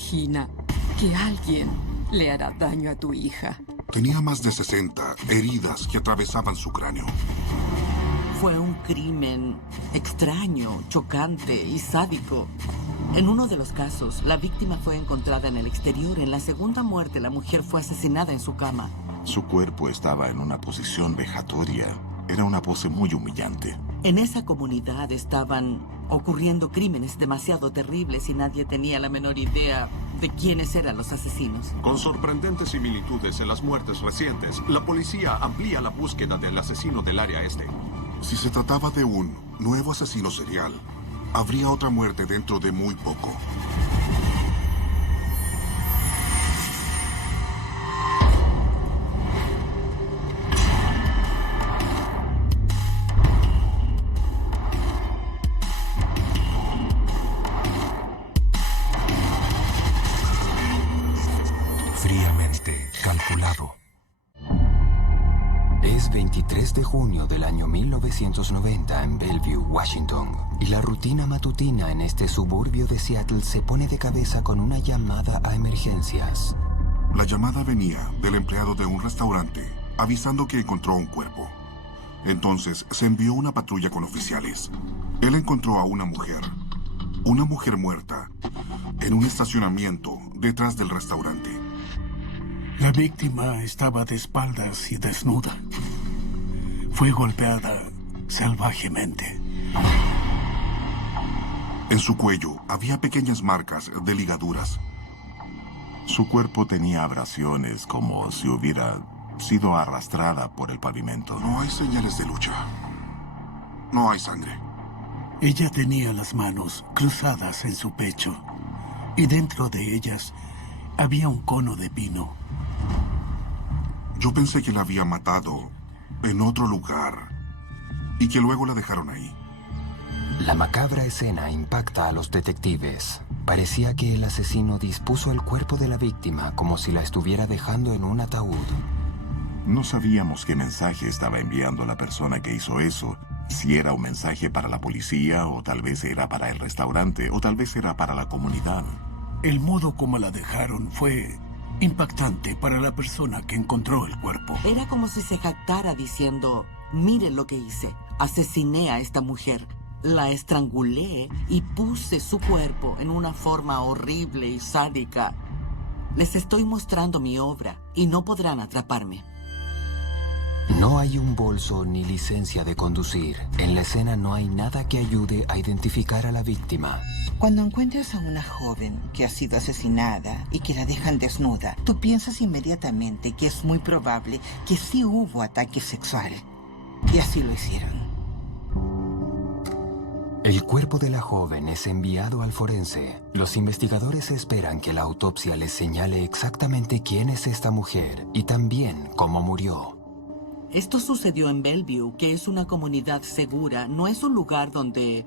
imagina que alguien le hará daño a tu hija. Tenía más de 60 heridas que atravesaban su cráneo. Fue un crimen extraño, chocante y sádico. En uno de los casos, la víctima fue encontrada en el exterior. En la segunda muerte, la mujer fue asesinada en su cama. Su cuerpo estaba en una posición vejatoria. Era una pose muy humillante. En esa comunidad estaban ocurriendo crímenes demasiado terribles y nadie tenía la menor idea de quiénes eran los asesinos. Con sorprendentes similitudes en las muertes recientes, la policía amplía la búsqueda del asesino del área este. Si se trataba de un nuevo asesino serial, habría otra muerte dentro de muy poco. Fríamente calculado. Es 23 de junio del año 1990 en Bellevue, Washington, y la rutina matutina en este suburbio de Seattle se pone de cabeza con una llamada a emergencias. La llamada venía del empleado de un restaurante, avisando que encontró un cuerpo. Entonces se envió una patrulla con oficiales. Él encontró a una mujer muerta, en un estacionamiento detrás del restaurante. La víctima estaba de espaldas y desnuda. Fue golpeada salvajemente. En su cuello había pequeñas marcas de ligaduras. Su cuerpo tenía abrasiones como si hubiera sido arrastrada por el pavimento. No hay señales de lucha. No hay sangre. Ella tenía las manos cruzadas en su pecho y dentro de ellas había un cono de pino. Yo pensé que la había matado en otro lugar y que luego la dejaron ahí. La macabra escena impacta a los detectives. Parecía que el asesino dispuso el cuerpo de la víctima como si la estuviera dejando en un ataúd. No sabíamos qué mensaje estaba enviando la persona que hizo eso. Si era un mensaje para la policía, o tal vez era para el restaurante, o tal vez era para la comunidad. El modo como la dejaron fue impactante para la persona que encontró el cuerpo. Era como si se jactara diciendo: miren lo que hice. Asesiné a esta mujer, la estrangulé y puse su cuerpo en una forma horrible y sádica. Les estoy mostrando mi obra y no podrán atraparme. No hay un bolso ni licencia de conducir. En la escena no hay nada que ayude a identificar a la víctima. Cuando encuentras a una joven que ha sido asesinada y que la dejan desnuda, tú piensas inmediatamente que es muy probable que sí hubo ataque sexual. Y así lo hicieron. El cuerpo de la joven es enviado al forense. Los investigadores esperan que la autopsia les señale exactamente quién es esta mujer y también cómo murió. Esto sucedió en Bellevue, que es una comunidad segura. No es un lugar donde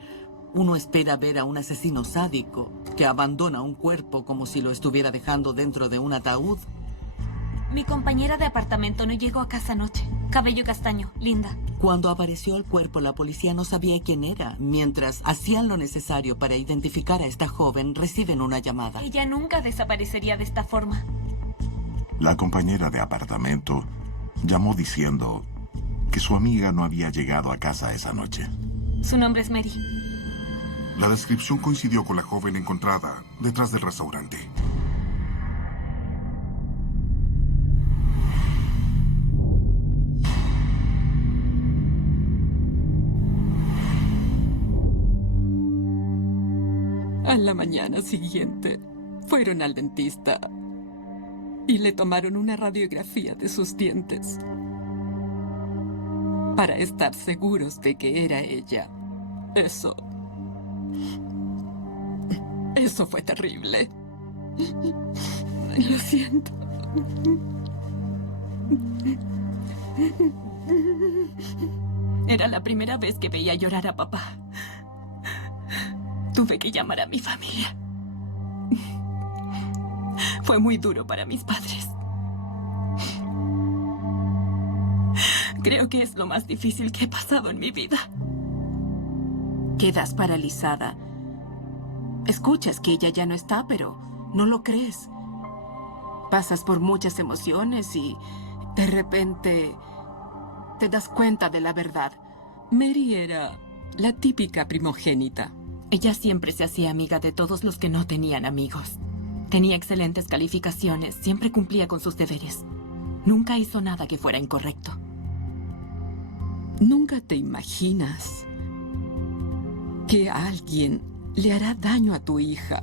uno espera ver a un asesino sádico que abandona un cuerpo como si lo estuviera dejando dentro de un ataúd. Mi compañera de apartamento no llegó a casa anoche. Cabello castaño, linda. Cuando apareció el cuerpo, la policía no sabía quién era. Mientras hacían lo necesario para identificar a esta joven, reciben una llamada. Ella nunca desaparecería de esta forma. La compañera de apartamento llamó diciendo que su amiga no había llegado a casa esa noche. Su nombre es Mary. La descripción coincidió con la joven encontrada detrás del restaurante. A la mañana siguiente, fueron al dentista y le tomaron una radiografía de sus dientes para estar seguros de que era ella. Eso fue terrible. Lo siento. Era la primera vez que veía llorar a papá. Tuve que llamar a mi familia. Fue muy duro para mis padres. Creo que es lo más difícil que he pasado en mi vida. Quedas paralizada. Escuchas que ella ya no está, pero ¿No lo crees? Pasas por muchas emociones y de repente te das cuenta de la verdad. Mary era la típica primogénita. Ella siempre se hacía amiga de todos los que no tenían amigos. Tenía excelentes calificaciones, siempre cumplía con sus deberes. Nunca hizo nada que fuera incorrecto. Nunca te imaginas que alguien le hará daño a tu hija.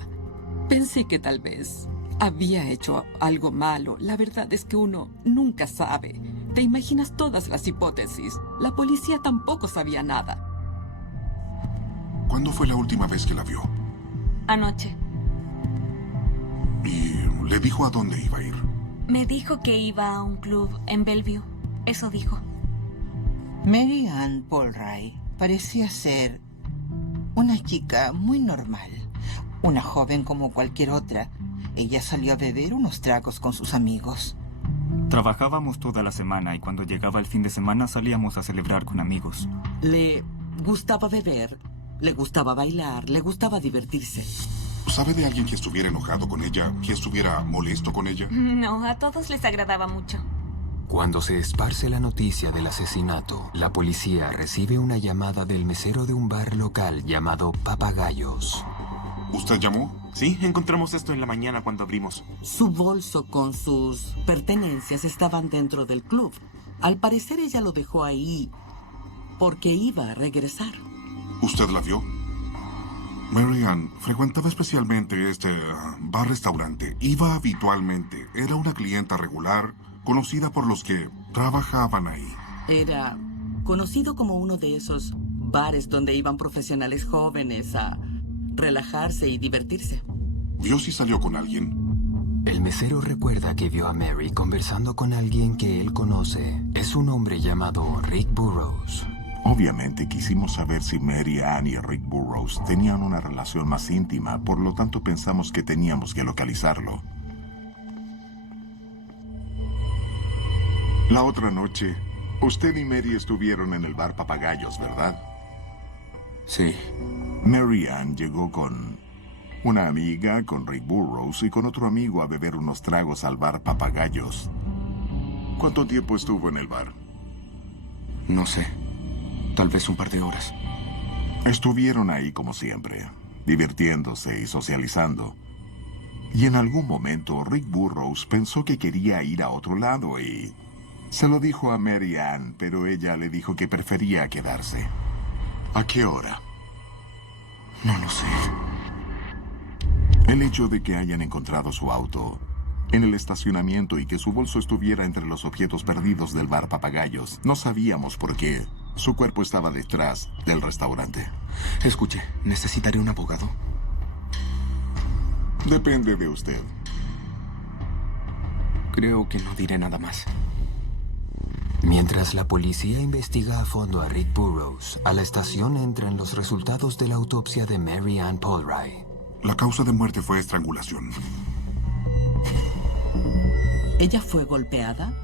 Pensé que tal vez había hecho algo malo. La verdad es que uno nunca sabe. Te imaginas todas las hipótesis. La policía tampoco sabía nada. ¿Cuándo fue la última vez que la vio? Anoche. ¿Y le dijo a dónde iba a ir? Me dijo que iba a un club en Bellevue. Eso dijo. Mary Ann Polray parecía ser una chica muy normal. Una joven como cualquier otra. Ella salió a beber unos tragos con sus amigos. Trabajábamos toda la semana y cuando llegaba el fin de semana salíamos a celebrar con amigos. Le gustaba beber, le gustaba bailar, le gustaba divertirse. ¿Sabe de alguien que estuviera enojado con ella, que estuviera molesto con ella? No, a todos les agradaba mucho. Cuando se esparce la noticia del asesinato, la policía recibe una llamada del mesero de un bar local llamado Papagayos. ¿Usted llamó? Sí, encontramos esto en la mañana cuando abrimos. Su bolso con sus pertenencias estaban dentro del club. Al parecer ella lo dejó ahí porque iba a regresar. ¿Usted la vio? Mary Ann frecuentaba especialmente este bar-restaurante. Iba habitualmente. Era una clienta regular, conocida por los que trabajaban ahí. Era conocido como uno de esos bares donde iban profesionales jóvenes a relajarse y divertirse. ¿Vio si salió con alguien? El mesero recuerda que vio a Mary conversando con alguien que él conoce. Es un hombre llamado Rick Burroughs. Obviamente quisimos saber si Mary Ann y Rick Burroughs tenían una relación más íntima, por lo tanto pensamos que teníamos que localizarlo. La otra noche, usted y Mary estuvieron en el bar Papagayos, ¿verdad? Sí. Mary Ann llegó con una amiga, con Rick Burroughs y con otro amigo a beber unos tragos al bar Papagayos. ¿Cuánto tiempo estuvo en el bar? No sé. Tal vez un par de horas. Estuvieron ahí como siempre, divirtiéndose y socializando. Y en algún momento Rick Burroughs pensó que quería ir a otro lado y se lo dijo a Mary Ann, pero ella le dijo que prefería quedarse. ¿A qué hora? No lo sé. El hecho de que hayan encontrado su auto en el estacionamiento y que su bolso estuviera entre los objetos perdidos del bar Papagayos, no sabíamos por qué. Su cuerpo estaba detrás del restaurante. Escuche, ¿necesitaré un abogado? Depende de usted. Creo que no diré nada más. Mientras la policía investiga a fondo a Rick Burroughs, a la estación entran los resultados de la autopsia de Mary Ann Polray. La causa de muerte fue estrangulación. Ella fue golpeada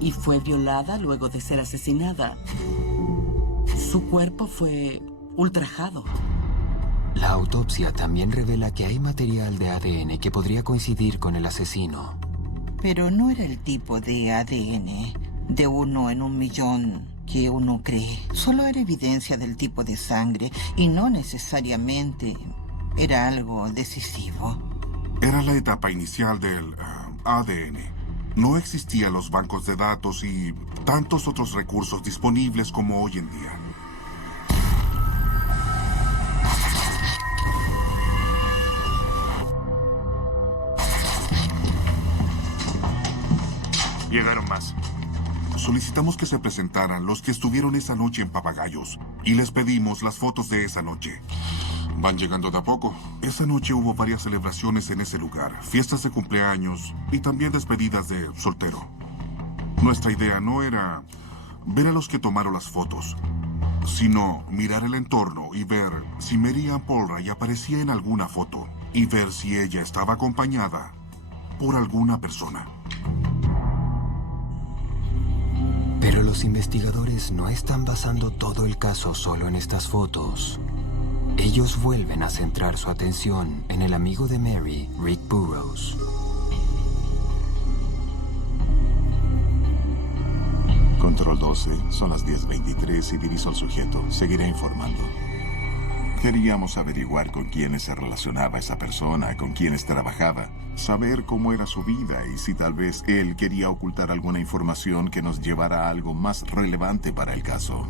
y fue violada luego de ser asesinada. Su cuerpo fue ultrajado. La autopsia también revela que hay material de ADN que podría coincidir con el asesino. Pero no era el tipo de ADN de 1 en 1.000.000 que uno cree. Solo era evidencia del tipo de sangre y no necesariamente era algo decisivo. Era la etapa inicial del ADN. No existían los bancos de datos y tantos otros recursos disponibles como hoy en día. Llegaron más. Solicitamos que se presentaran los que estuvieron esa noche en Papagayos y les pedimos las fotos de esa noche. Van llegando de a poco. Esa noche hubo varias celebraciones en ese lugar, fiestas de cumpleaños y también despedidas de soltero. Nuestra idea no era ver a los que tomaron las fotos, sino mirar el entorno y ver si Mary Ann Polray aparecía en alguna foto y ver si ella estaba acompañada por alguna persona. Pero los investigadores no están basando todo el caso solo en estas fotos. ellos vuelven a centrar su atención en el amigo de Mary, Rick Burroughs. Control 12, son las 10:23 y diviso al sujeto. Seguiré informando. Queríamos averiguar con quiénes se relacionaba esa persona, con quiénes trabajaba, saber cómo era su vida y si tal vez él quería ocultar alguna información que nos llevara a algo más relevante para el caso.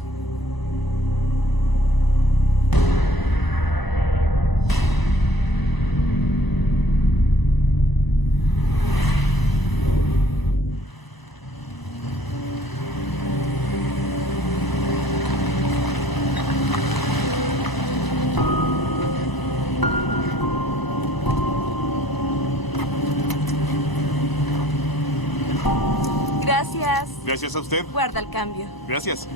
Gracias a usted. Guarda el cambio. Gracias.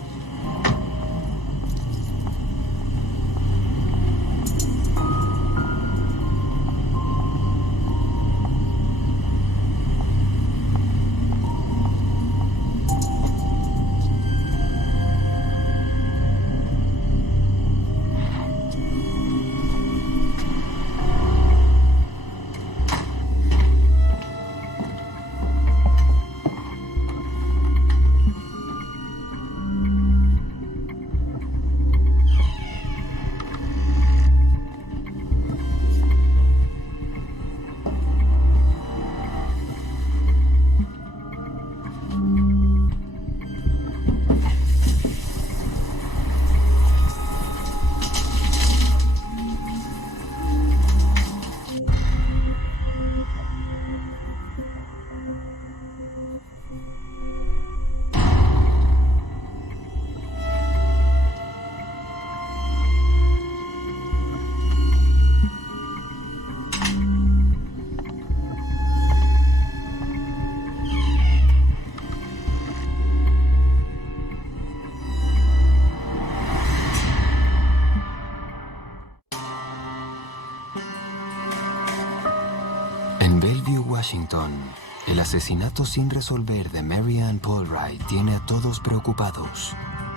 Washington, el asesinato sin resolver de Mary Ann Polright tiene a todos preocupados.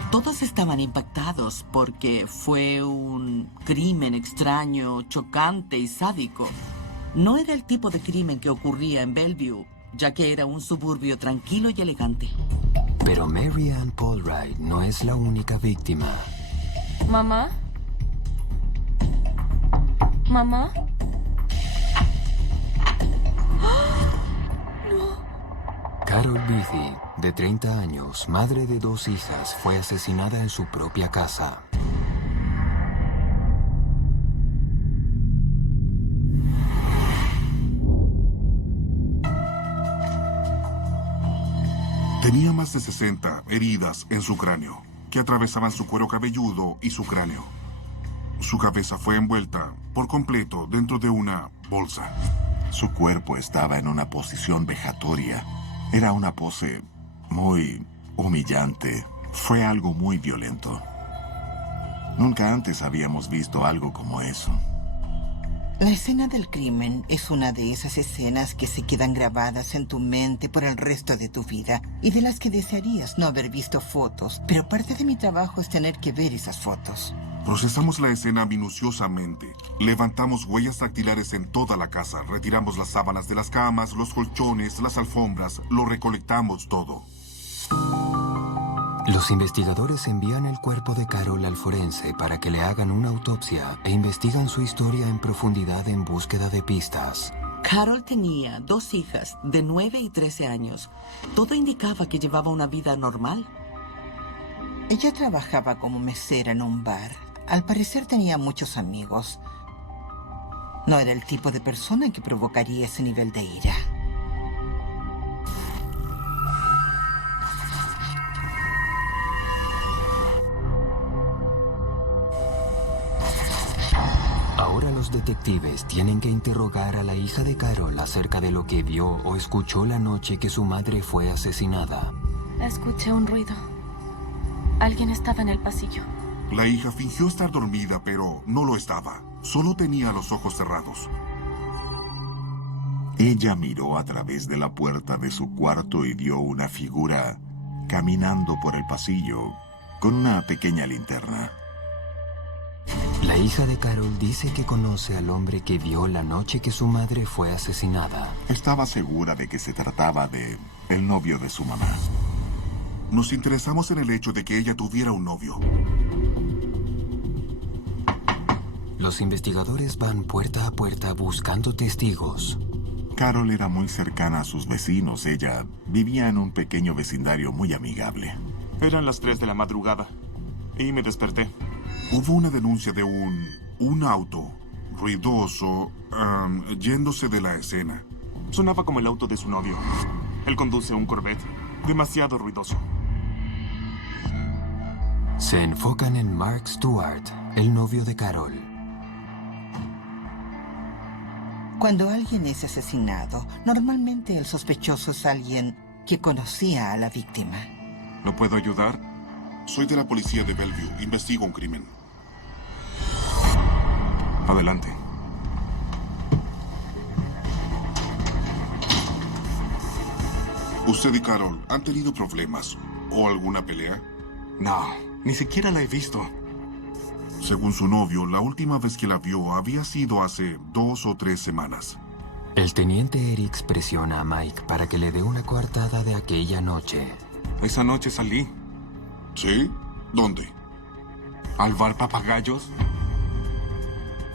Todos estaban impactados porque fue un crimen extraño, chocante y sádico. No era el tipo de crimen que ocurría en Bellevue, ya que era un suburbio tranquilo y elegante. Pero Mary Ann Polright no es la única víctima. ¿Mamá? ¿Mamá? Carol Beatty, de 30 años, madre de 2 hijas, fue asesinada en su propia casa. Tenía más de 60 heridas en su cráneo, que atravesaban su cuero cabelludo y su cráneo. Su cabeza fue envuelta por completo dentro de una bolsa. Su cuerpo estaba en una posición vejatoria. Era una pose muy humillante. Fue algo muy violento. Nunca antes habíamos visto algo como eso. La escena del crimen es una de esas escenas que se quedan grabadas en tu mente por el resto de tu vida y de las que desearías no haber visto fotos, pero parte de mi trabajo es tener que ver esas fotos. Procesamos la escena minuciosamente. Levantamos huellas dactilares en toda la casa. Retiramos las sábanas de las camas, los colchones, las alfombras. Lo recolectamos todo. Los investigadores envían el cuerpo de Carol al forense para que le hagan una autopsia e investigan su historia en profundidad en búsqueda de pistas. Carol tenía 2 hijas de 9 y 13 años. Todo indicaba que llevaba una vida normal. Ella trabajaba como mesera en un bar. Al parecer tenía muchos amigos. No era el tipo de persona que provocaría ese nivel de ira. Ahora los detectives tienen que interrogar a la hija de Carol acerca de lo que vio o escuchó la noche que su madre fue asesinada. Escuché un ruido. Alguien estaba en el pasillo. La hija fingió estar dormida, pero no lo estaba. Solo tenía los ojos cerrados. Ella miró a través de la puerta de su cuarto y vio una figura caminando por el pasillo con una pequeña linterna. La La hija de Carol dice que conoce al hombre que vio la noche que su madre fue asesinada. Estaba segura de que se trataba de el novio de su mamá. Nos interesamos en el hecho de que ella tuviera un novio. Los investigadores van puerta a puerta buscando testigos. Carol era muy cercana a sus vecinos. Ella vivía en un pequeño vecindario muy amigable. Eran las 3 de la madrugada y me desperté. Hubo una denuncia de un auto ruidoso yéndose de la escena. Sonaba como el auto de su novio. Él conduce un Corvette. Demasiado ruidoso. Se enfocan en Mark Stewart, el novio de Carol. Cuando alguien es asesinado, normalmente el sospechoso es alguien que conocía a la víctima. ¿Lo puedo ayudar? Soy de la policía de Bellevue. Investigo un crimen. Adelante. ¿Usted y Carol han tenido problemas o alguna pelea? No, ni siquiera la he visto. Según su novio, la última vez que la vio había sido hace 2 o 3 semanas. El teniente Eric presiona a Mike para que le dé una coartada de aquella noche. Esa noche salí. ¿Sí? ¿Dónde? ¿Al bar Papagayos?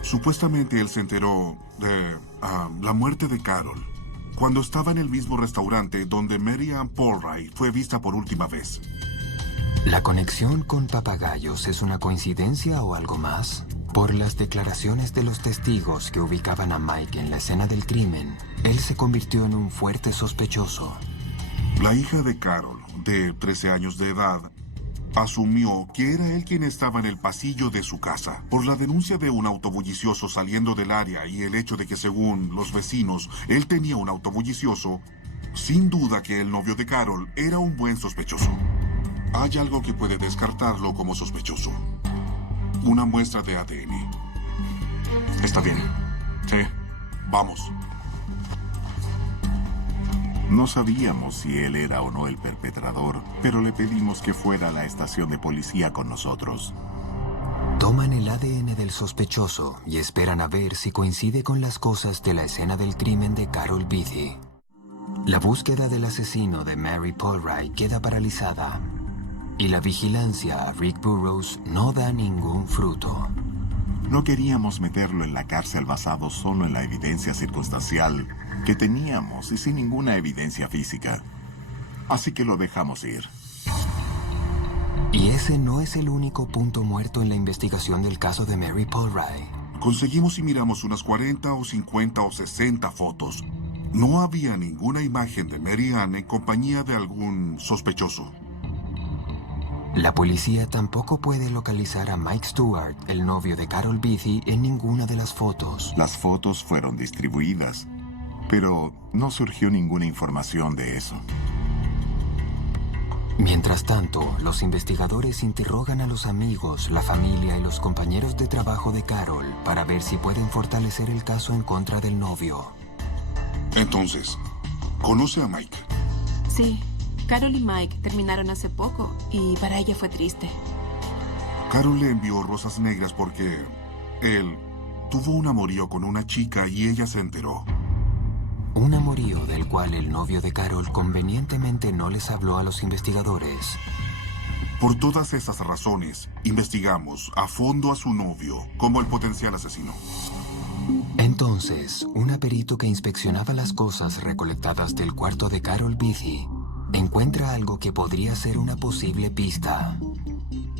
Supuestamente él se enteró de la muerte de Carol cuando estaba en el mismo restaurante donde Mary Ann Polray fue vista por última vez. ¿La conexión con Papagayos es una coincidencia o algo más? Por las declaraciones de los testigos que ubicaban a Mike en la escena del crimen, él se convirtió en un fuerte sospechoso. La hija de Carol, de 13 años de edad, asumió que era él quien estaba en el pasillo de su casa. Por la denuncia de un auto bullicioso saliendo del área y el hecho de que, según los vecinos, él tenía un auto bullicioso, sin duda que el novio de Carol era un buen sospechoso. Hay algo que puede descartarlo como sospechoso. Una muestra de ADN. Está bien. Sí. Vamos. No sabíamos si él era o no el perpetrador, pero le pedimos que fuera a la estación de policía con nosotros. Toman el ADN del sospechoso y esperan a ver si coincide con las cosas de la escena del crimen de Carol Beatty. La búsqueda del asesino de Mary Polray queda paralizada y la vigilancia a Rick Burroughs no da ningún fruto. No queríamos meterlo en la cárcel basado solo en la evidencia circunstancial que teníamos y sin ninguna evidencia física. Así que lo dejamos ir. Y ese no es el único punto muerto en la investigación del caso de Mary Polray. Conseguimos y miramos unas 40 o 50 o 60 fotos. No había ninguna imagen de Mary Ann en compañía de algún sospechoso. La policía tampoco puede localizar a Mike Stewart, el novio de Carol Beatty, en ninguna de las fotos. Las fotos fueron distribuidas, pero no surgió ninguna información de eso. Mientras tanto, los investigadores interrogan a los amigos, la familia y los compañeros de trabajo de Carol para ver si pueden fortalecer el caso en contra del novio. Entonces, ¿conoce a Mike? Sí. Carol y Mike terminaron hace poco y para ella fue triste. Carol le envió rosas negras porque él tuvo un amorío con una chica y ella se enteró. Un amorío del cual el novio de Carol convenientemente no les habló a los investigadores. Por todas esas razones, investigamos a fondo a su novio como el potencial asesino. Entonces, un perito que inspeccionaba las cosas recolectadas del cuarto de Carol Beatty encuentra algo que podría ser una posible pista.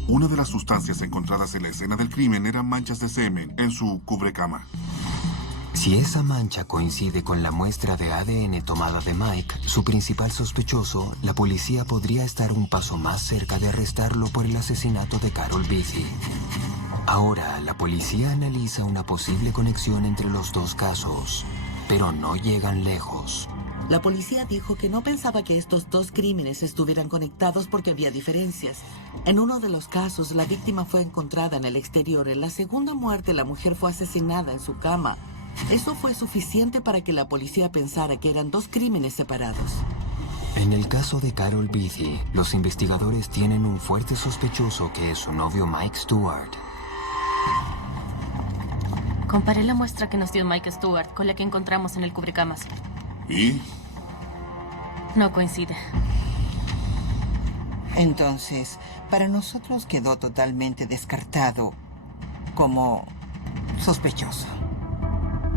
Una de las sustancias encontradas en la escena del crimen eran manchas de semen en su cubrecama. Si esa mancha coincide con la muestra de ADN tomada de Mike, su principal sospechoso, la policía podría estar un paso más cerca de arrestarlo por el asesinato de Carol Beatty. Ahora, la policía analiza una posible conexión entre los dos casos, pero no llegan lejos. La policía dijo que no pensaba que estos dos crímenes estuvieran conectados porque había diferencias. En uno de los casos, la víctima fue encontrada en el exterior. En la segunda muerte, la mujer fue asesinada en su cama. Eso fue suficiente para que la policía pensara que eran dos crímenes separados. En el caso de Carol Beatty, los investigadores tienen un fuerte sospechoso que es su novio Mike Stewart. Comparé la muestra que nos dio Mike Stewart con la que encontramos en el cubrecamas. ¿Y? No coincide. Entonces, para nosotros quedó totalmente descartado como sospechoso.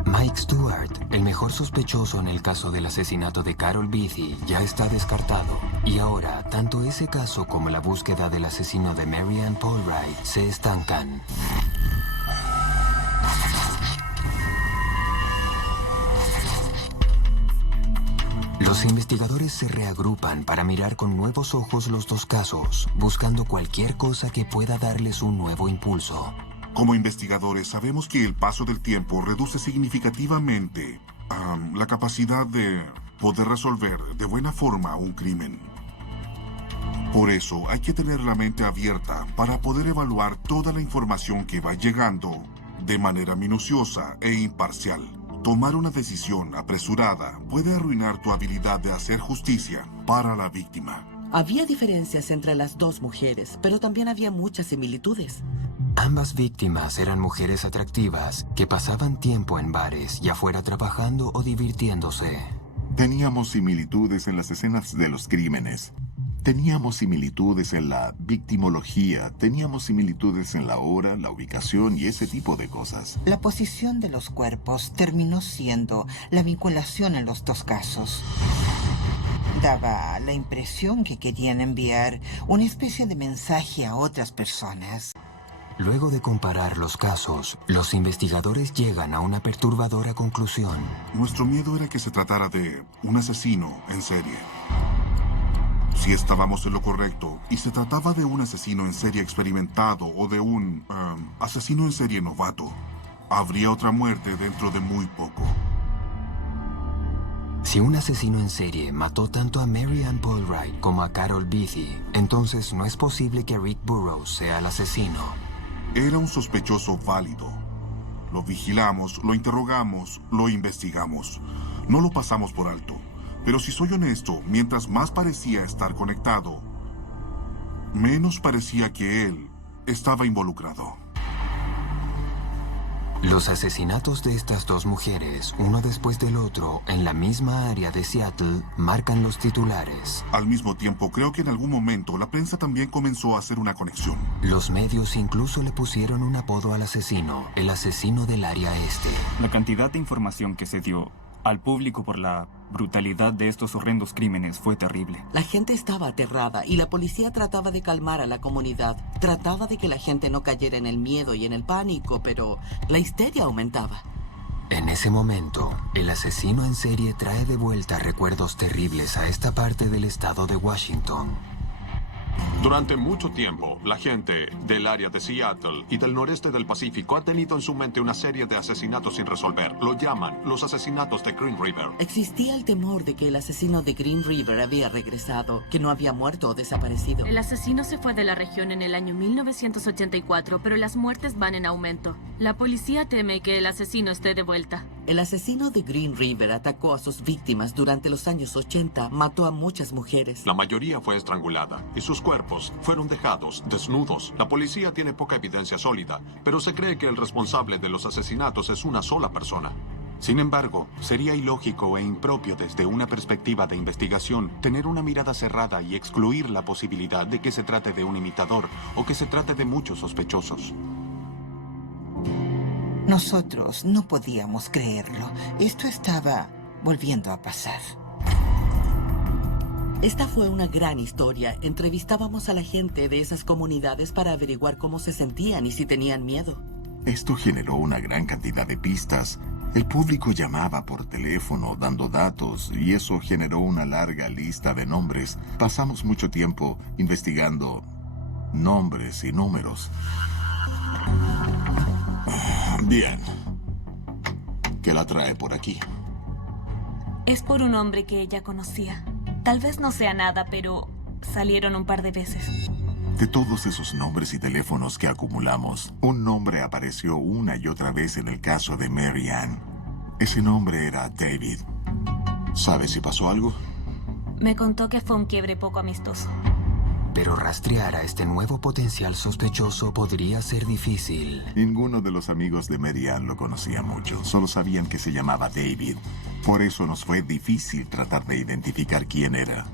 Mike Stewart, el mejor sospechoso en el caso del asesinato de Carol Beatty, ya está descartado. Y ahora, tanto ese caso como la búsqueda del asesino de Mary Ann Polright se estancan. Los investigadores se reagrupan para mirar con nuevos ojos los dos casos, buscando cualquier cosa que pueda darles un nuevo impulso. Como investigadores sabemos que el paso del tiempo reduce significativamente la capacidad de poder resolver de buena forma un crimen. Por eso hay que tener la mente abierta para poder evaluar toda la información que va llegando de manera minuciosa e imparcial. Tomar una decisión apresurada puede arruinar tu habilidad de hacer justicia para la víctima. Había diferencias entre las dos mujeres, pero también había muchas similitudes. Ambas víctimas eran mujeres atractivas que pasaban tiempo en bares y afuera trabajando o divirtiéndose. Teníamos similitudes en las escenas de los crímenes. Teníamos similitudes en la victimología. Teníamos similitudes en la hora, la ubicación y ese tipo de cosas. La posición de los cuerpos terminó siendo la vinculación en los dos casos. Daba la impresión que querían enviar una especie de mensaje a otras personas. Luego de comparar los casos, los investigadores llegan a una perturbadora conclusión. Nuestro miedo era que se tratara de un asesino en serie. Si estábamos en lo correcto y se trataba de un asesino en serie experimentado o de un asesino en serie novato, habría otra muerte dentro de muy poco. Si un asesino en serie mató tanto a Mary Ann Polright como a Carol Beatty, entonces no es posible que Rick Burroughs sea el asesino. Era un sospechoso válido. Lo vigilamos, lo interrogamos, lo investigamos. No lo pasamos por alto. Pero si soy honesto, mientras más parecía estar conectado, menos parecía que él estaba involucrado. Los asesinatos de estas dos mujeres, uno después del otro, en la misma área de Seattle, marcan los titulares. Al mismo tiempo, creo que en algún momento la prensa también comenzó a hacer una conexión. Los medios incluso le pusieron un apodo al asesino, el asesino del área este. La cantidad de información que se dio al público por la brutalidad de estos horrendos crímenes fue terrible. La gente estaba aterrada y la policía trataba de calmar a la comunidad. Trataba de que la gente no cayera en el miedo y en el pánico, pero la histeria aumentaba. En ese momento, el asesino en serie trae de vuelta recuerdos terribles a esta parte del estado de Washington. Durante mucho tiempo, la gente del área de Seattle y del noreste del Pacífico ha tenido en su mente una serie de asesinatos sin resolver. Lo llaman los asesinatos de Green River. Existía el temor de que el asesino de Green River había regresado, que no había muerto o desaparecido. El asesino se fue de la región en el año 1984, pero las muertes van en aumento. La policía teme que el asesino esté de vuelta. El asesino de Green River atacó a sus víctimas durante los años 80, mató a muchas mujeres. La mayoría fue estrangulada y sus cuerpos fueron dejados desnudos. La policía tiene poca evidencia sólida, pero se cree que el responsable de los asesinatos es una sola persona. Sin embargo, sería ilógico e impropio desde una perspectiva de investigación tener una mirada cerrada y excluir la posibilidad de que se trate de un imitador o que se trate de muchos sospechosos. Nosotros no podíamos creerlo. Esto estaba volviendo a pasar. Esta fue una gran historia. Entrevistábamos a la gente de esas comunidades para averiguar cómo se sentían y si tenían miedo. Esto generó una gran cantidad de pistas. El público llamaba por teléfono dando datos y eso generó una larga lista de nombres. Pasamos mucho tiempo investigando nombres y números. Bien. ¿Qué la trae por aquí? Es por un hombre que ella conocía. Tal vez no sea nada, pero salieron un par de veces. De todos esos nombres y teléfonos que acumulamos, un nombre apareció una y otra vez en el caso de Mary Ann. Ese nombre era David. ¿Sabes si pasó algo? Me contó que fue un quiebre poco amistoso. Pero rastrear a este nuevo potencial sospechoso podría ser difícil. Ninguno de los amigos de Mary Ann lo conocía mucho. Solo sabían que se llamaba David. Por eso nos fue difícil tratar de identificar quién era.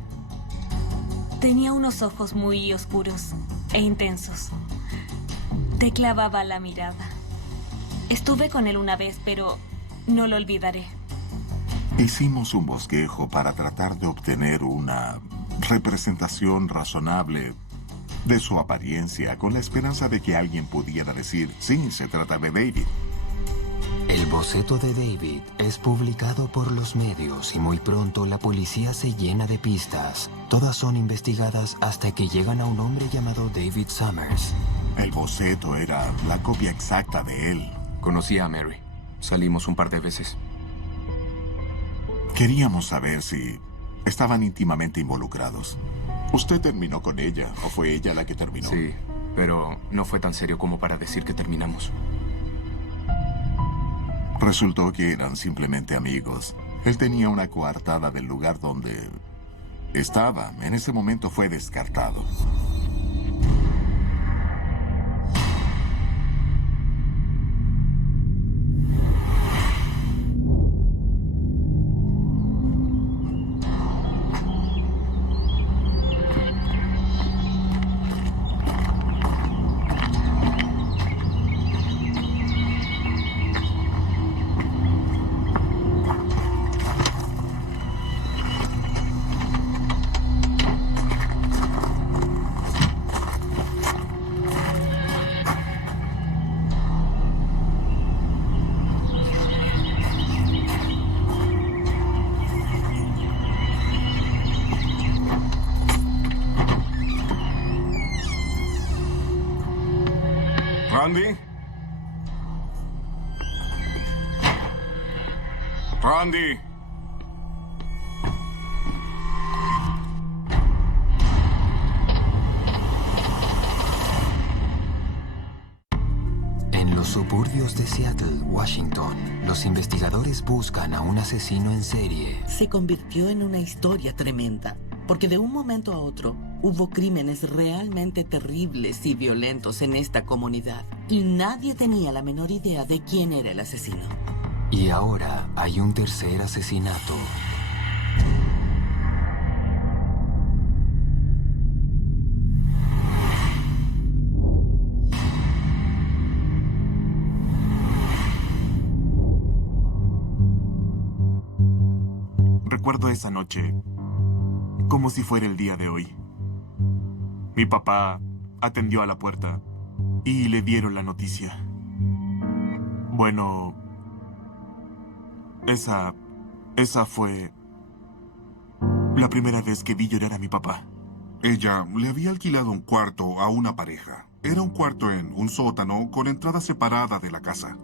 Tenía unos ojos muy oscuros e intensos. Te clavaba la mirada. Estuve con él una vez, pero no lo olvidaré. Hicimos un bosquejo para tratar de obtener una representación razonable de su apariencia, con la esperanza de que alguien pudiera decir, sí, se trata de David. El boceto de David es publicado por los medios y muy pronto la policía se llena de pistas. Todas son investigadas hasta que llegan a un hombre llamado David Summers. El boceto era la copia exacta de él. Conocí a Mary. Salimos un par de veces. Queríamos saber si estaban íntimamente involucrados. ¿Usted terminó con ella o fue ella la que terminó? Sí, pero no fue tan serio como para decir que terminamos. Resultó que eran simplemente amigos. Él tenía una coartada del lugar donde estaba. En ese momento fue descartado. ¿Randy? ¡Randy! En los suburbios de Seattle, Washington, los investigadores buscan a un asesino en serie. Se convirtió en una historia tremenda, porque de un momento a otro hubo crímenes realmente terribles y violentos en esta comunidad, y nadie tenía la menor idea de quién era el asesino. Y ahora hay un tercer asesinato. Recuerdo esa noche como si fuera el día de hoy. Mi papá atendió a la puerta y le dieron la noticia. Bueno, esa fue la primera vez que vi llorar a mi papá. Ella le había alquilado un cuarto a una pareja. Era un cuarto en un sótano con entrada separada de la casa.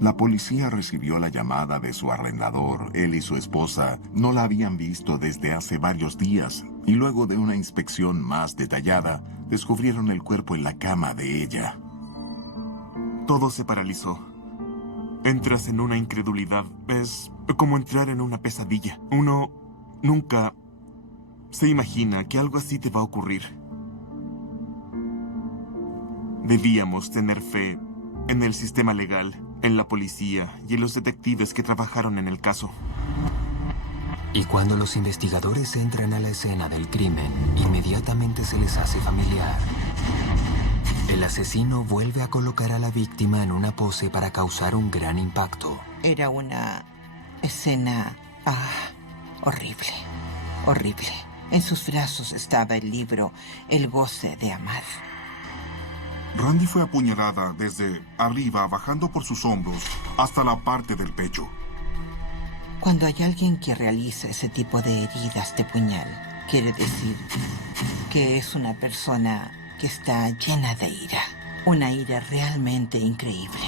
La policía recibió la llamada de su arrendador. Él y su esposa no la habían visto desde hace varios días, y luego de una inspección más detallada, descubrieron el cuerpo en la cama de ella. Todo se paralizó. Entras en una incredulidad. Es como entrar en una pesadilla. Uno nunca se imagina que algo así te va a ocurrir. Debíamos tener fe en el sistema legal, en la policía y en los detectives que trabajaron en el caso. Y cuando los investigadores entran a la escena del crimen, inmediatamente se les hace familiar. El asesino vuelve a colocar a la víctima en una pose para causar un gran impacto. Era una escena horrible, horrible. En sus brazos estaba el libro El goce de amar. Randy fue apuñalada desde arriba, bajando por sus hombros, hasta la parte del pecho. Cuando hay alguien que realiza ese tipo de heridas de puñal, quiere decir que es una persona que está llena de ira. Una ira realmente increíble.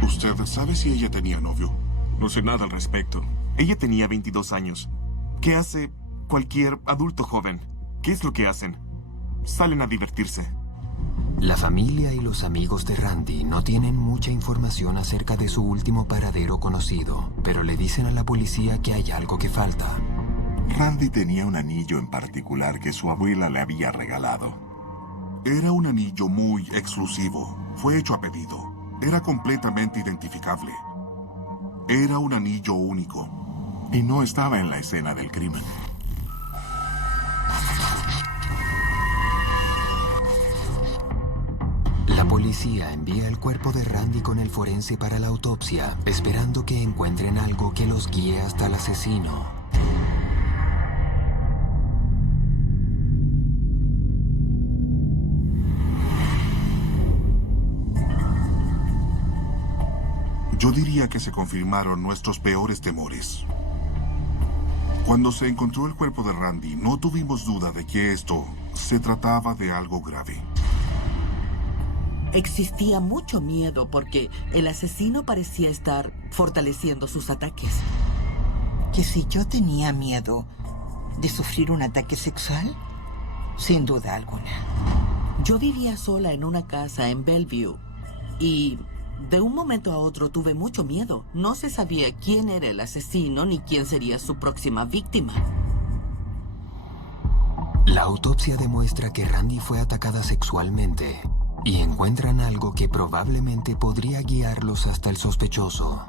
¿Usted sabe si ella tenía novio? No sé nada al respecto. Ella tenía 22 años. ¿Qué hace cualquier adulto joven? ¿Qué es lo que hacen? Salen a divertirse. La familia y los amigos de Randy no tienen mucha información acerca de su último paradero conocido, pero le dicen a la policía que hay algo que falta. Randy tenía un anillo en particular que su abuela le había regalado. Era un anillo muy exclusivo. Fue hecho a pedido. Era completamente identificable. Era un anillo único. Y no estaba en la escena del crimen. La policía envía el cuerpo de Randy con el forense para la autopsia, esperando que encuentren algo que los guíe hasta el asesino. Yo diría que se confirmaron nuestros peores temores. Cuando se encontró el cuerpo de Randy, no tuvimos duda de que esto se trataba de algo grave. Existía mucho miedo porque el asesino parecía estar fortaleciendo sus ataques. ¿Que si yo tenía miedo de sufrir un ataque sexual? Sin duda alguna. Yo vivía sola en una casa en Bellevue y de un momento a otro tuve mucho miedo. No se sabía quién era el asesino ni quién sería su próxima víctima. La autopsia demuestra que Randy fue atacada sexualmente y encuentran algo que probablemente podría guiarlos hasta el sospechoso.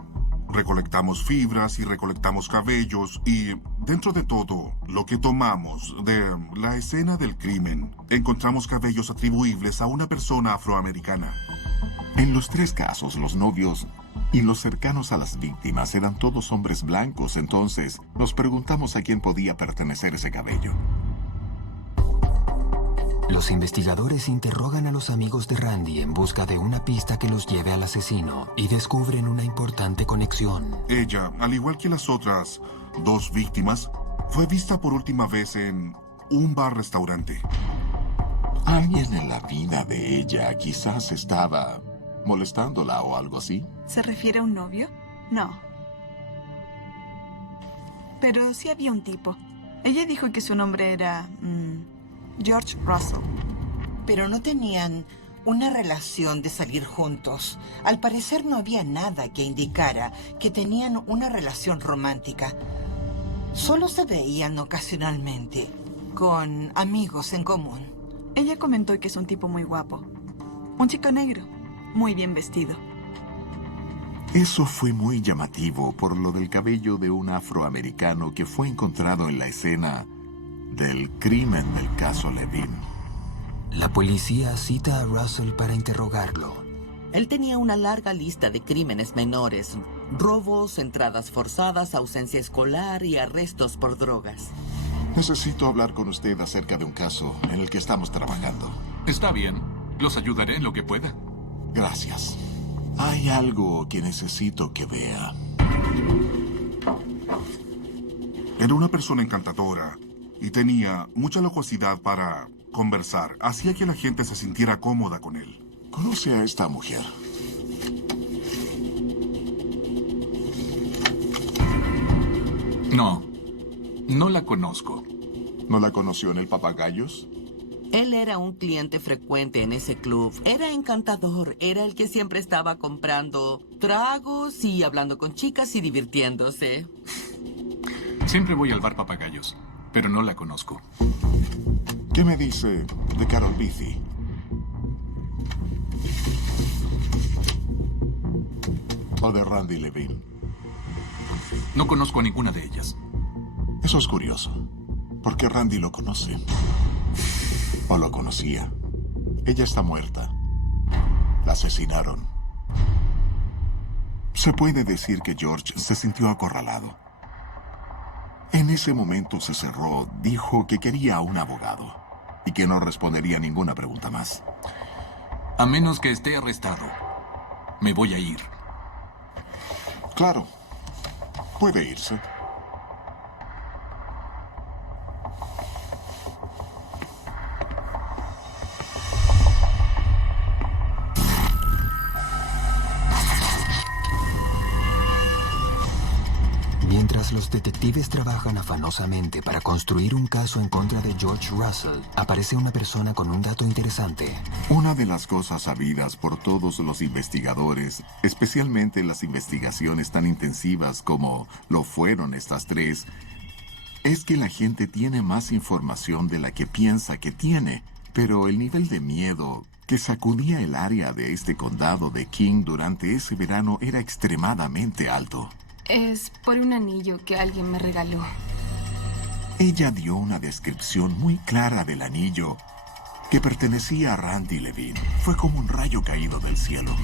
Recolectamos fibras y recolectamos cabellos y, dentro de todo lo que tomamos de la escena del crimen, encontramos cabellos atribuibles a una persona afroamericana. En los 3 casos, los novios y los cercanos a las víctimas eran todos hombres blancos, entonces nos preguntamos a quién podía pertenecer ese cabello. Los investigadores interrogan a los amigos de Randy en busca de una pista que los lleve al asesino y descubren una importante conexión. Ella, al igual que las otras 2 víctimas, fue vista por última vez en un bar-restaurante. Alguien en la vida de ella quizás estaba molestándola o algo así. ¿Se refiere a un novio? No. Pero sí había un tipo. Ella dijo que su nombre era George Russell. Pero no tenían una relación de salir juntos. Al parecer no había nada que indicara que tenían una relación romántica. Solo se veían ocasionalmente, con amigos en común. Ella comentó que es un tipo muy guapo. Un chico negro, muy bien vestido. Eso fue muy llamativo por lo del cabello de un afroamericano que fue encontrado en la escena del crimen del caso Levine. La policía cita a Russell para interrogarlo. Él tenía una larga lista de crímenes menores: robos, entradas forzadas, ausencia escolar y arrestos por drogas. Necesito hablar con usted acerca de un caso en el que estamos trabajando. Está bien. Los ayudaré en lo que pueda. Gracias. Hay algo que necesito que vea. Era una persona encantadora y tenía mucha locuacidad para conversar. Hacía que la gente se sintiera cómoda con él. ¿Conoce a esta mujer? No, no la conozco. ¿No la conoció en el Papagayos? Él era un cliente frecuente en ese club. Era encantador. Era el que siempre estaba comprando tragos y hablando con chicas y divirtiéndose. Siempre voy al bar Papagayos, pero no la conozco. ¿Qué me dice de Carol Beatty? ¿O de Randy Levine? No conozco a ninguna de ellas. Eso es curioso, porque Randy lo conoce. O lo conocía. Ella está muerta. La asesinaron. Se puede decir que George se sintió acorralado. En ese momento se cerró, dijo que quería a un abogado y que no respondería ninguna pregunta más. A menos que esté arrestado, me voy a ir. Claro, puede irse. Mientras los detectives trabajan afanosamente para construir un caso en contra de George Russell, aparece una persona con un dato interesante. Una de las cosas sabidas por todos los investigadores, especialmente en las investigaciones tan intensivas como lo fueron estas 3, es que la gente tiene más información de la que piensa que tiene, pero el nivel de miedo que sacudía el área de este condado de King durante ese verano era extremadamente alto. Es por un anillo que alguien me regaló. Ella dio una descripción muy clara del anillo que pertenecía a Randy Levine. Fue como un rayo caído del cielo.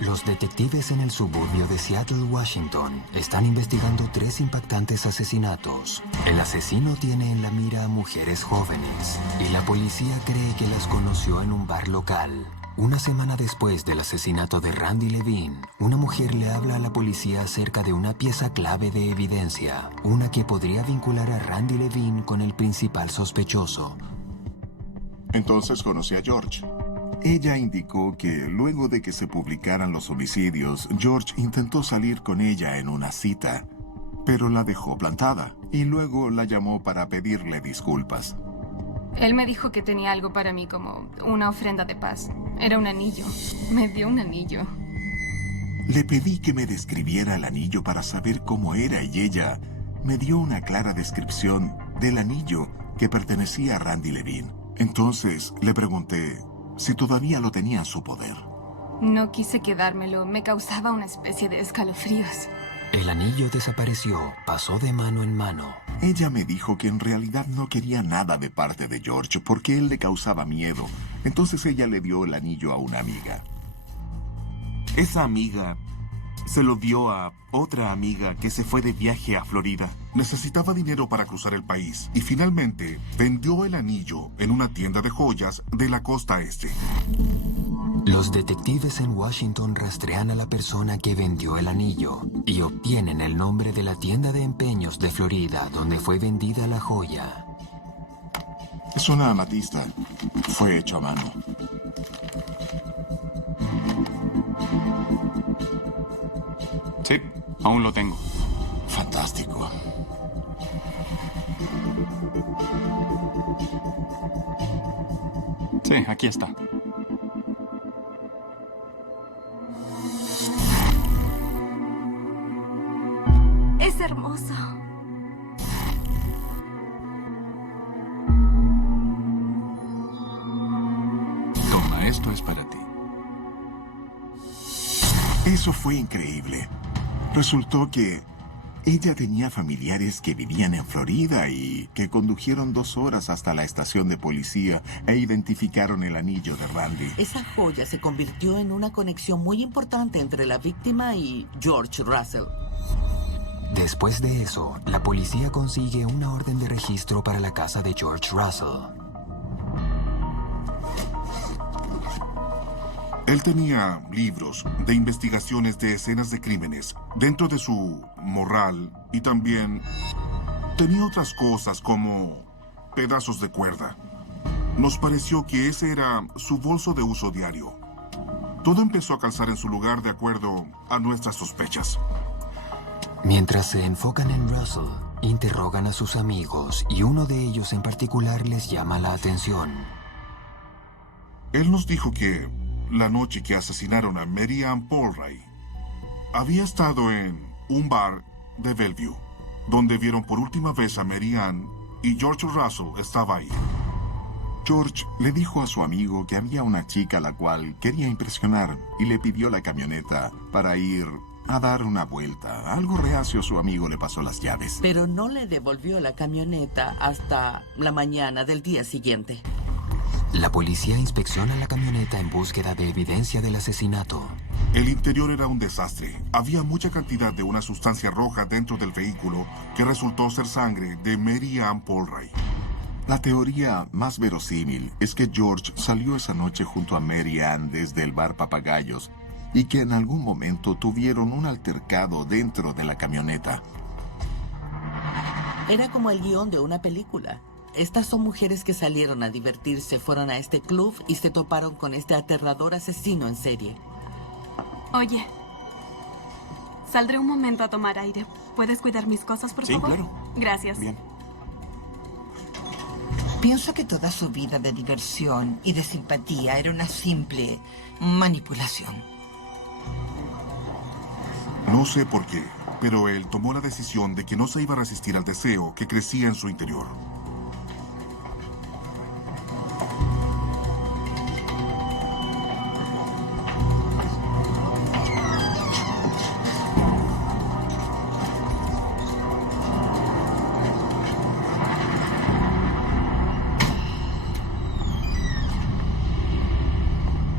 Los detectives en el suburbio de Seattle, Washington, están investigando 3 impactantes asesinatos. El asesino tiene en la mira a mujeres jóvenes y la policía cree que las conoció en un bar local. Una semana después del asesinato de Randy Levine, una mujer le habla a la policía acerca de una pieza clave de evidencia, una que podría vincular a Randy Levine con el principal sospechoso. Entonces conocí a George. Ella indicó que luego de que se publicaran los homicidios, George intentó salir con ella en una cita, pero la dejó plantada y luego la llamó para pedirle disculpas. Él me dijo que tenía algo para mí como una ofrenda de paz. Era un anillo. Me dio un anillo. Le pedí que me describiera el anillo para saber cómo era y ella me dio una clara descripción del anillo que pertenecía a Randy Levine. Entonces le pregunté si todavía lo tenía en su poder. No quise quedármelo. Me causaba una especie de escalofríos. El anillo desapareció, pasó de mano en mano. Ella me dijo que en realidad no quería nada de parte de George porque él le causaba miedo. Entonces ella le dio el anillo a una amiga. Esa amiga se lo dio a otra amiga que se fue de viaje a Florida. Necesitaba dinero para cruzar el país y finalmente vendió el anillo en una tienda de joyas de la costa este. Los detectives en Washington rastrean a la persona que vendió el anillo y obtienen el nombre de la tienda de empeños de Florida donde fue vendida la joya. Es una amatista. Fue hecho a mano. Sí, aún lo tengo. Fantástico. Sí, aquí está. Es hermoso. Toma, esto es para ti. Eso fue increíble. Resultó que ella tenía familiares que vivían en Florida y que condujeron 2 horas hasta la estación de policía e identificaron el anillo de Randy. Esa joya se convirtió en una conexión muy importante entre la víctima y George Russell. Después de eso, la policía consigue una orden de registro para la casa de George Russell. Él tenía libros de investigaciones de escenas de crímenes dentro de su morral y también tenía otras cosas como pedazos de cuerda. Nos pareció que ese era su bolso de uso diario. Todo empezó a calzar en su lugar de acuerdo a nuestras sospechas. Mientras se enfocan en Russell, interrogan a sus amigos y uno de ellos en particular les llama la atención. Él nos dijo que la noche que asesinaron a Mary Ann Polray, había estado en un bar de Bellevue, donde vieron por última vez a Mary Ann y George Russell estaba ahí. George le dijo a su amigo que había una chica a la cual quería impresionar y le pidió la camioneta para ir a dar una vuelta. Algo reacio, su amigo le pasó las llaves. Pero no le devolvió la camioneta hasta la mañana del día siguiente. La policía inspecciona la camioneta en búsqueda de evidencia del asesinato. El interior era un desastre. Había mucha cantidad de una sustancia roja dentro del vehículo que resultó ser sangre de Mary Ann Polray. La teoría más verosímil es que George salió esa noche junto a Mary Ann desde el bar Papagayos y que en algún momento tuvieron un altercado dentro de la camioneta. Era como el guión de una película. Estas son mujeres que salieron a divertirse, fueron a este club y se toparon con este aterrador asesino en serie. Oye, saldré un momento a tomar aire. ¿Puedes cuidar mis cosas, por favor? Sí, claro. Gracias. Bien. Pienso que toda su vida de diversión y de simpatía era una simple manipulación. No sé por qué, pero él tomó la decisión de que no se iba a resistir al deseo que crecía en su interior.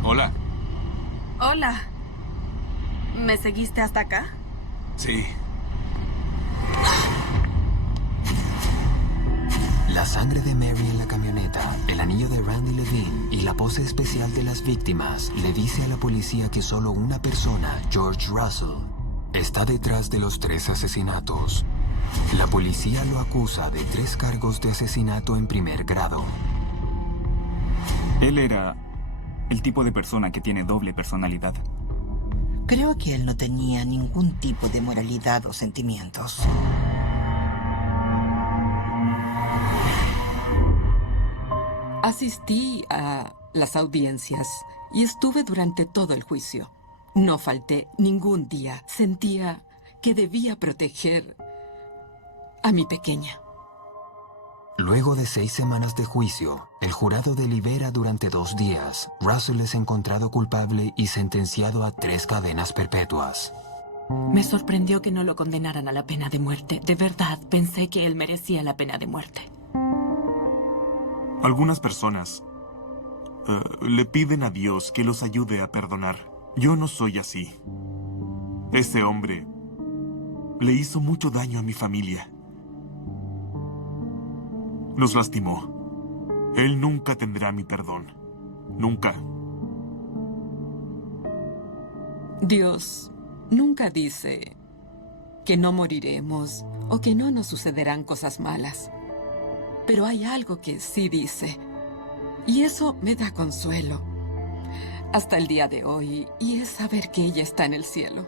Hola. Hola. ¿Me seguiste hasta acá? Sí. La sangre de Mary en la camioneta, el anillo de Randy Levine y la pose especial de las víctimas le dice a la policía que solo una persona, George Russell, está detrás de los 3 asesinatos. La policía lo acusa de 3 cargos de asesinato en primer grado. Él era el tipo de persona que tiene doble personalidad. Creo que él no tenía ningún tipo de moralidad o sentimientos. Asistí a las audiencias y estuve durante todo el juicio. No falté ningún día. Sentía que debía proteger a mi pequeña. Luego de 6 semanas de juicio, el jurado delibera durante 2 días. Russell es encontrado culpable y sentenciado a 3 cadenas perpetuas. Me sorprendió que no lo condenaran a la pena de muerte. De verdad, pensé que él merecía la pena de muerte. Algunas personas le piden a Dios que los ayude a perdonar. Yo no soy así. Ese hombre le hizo mucho daño a mi familia. Nos lastimó. Él nunca tendrá mi perdón. Nunca. Dios nunca dice que no moriremos o que no nos sucederán cosas malas. Pero hay algo que sí dice. Y eso me da consuelo hasta el día de hoy, y es saber que ella está en el cielo.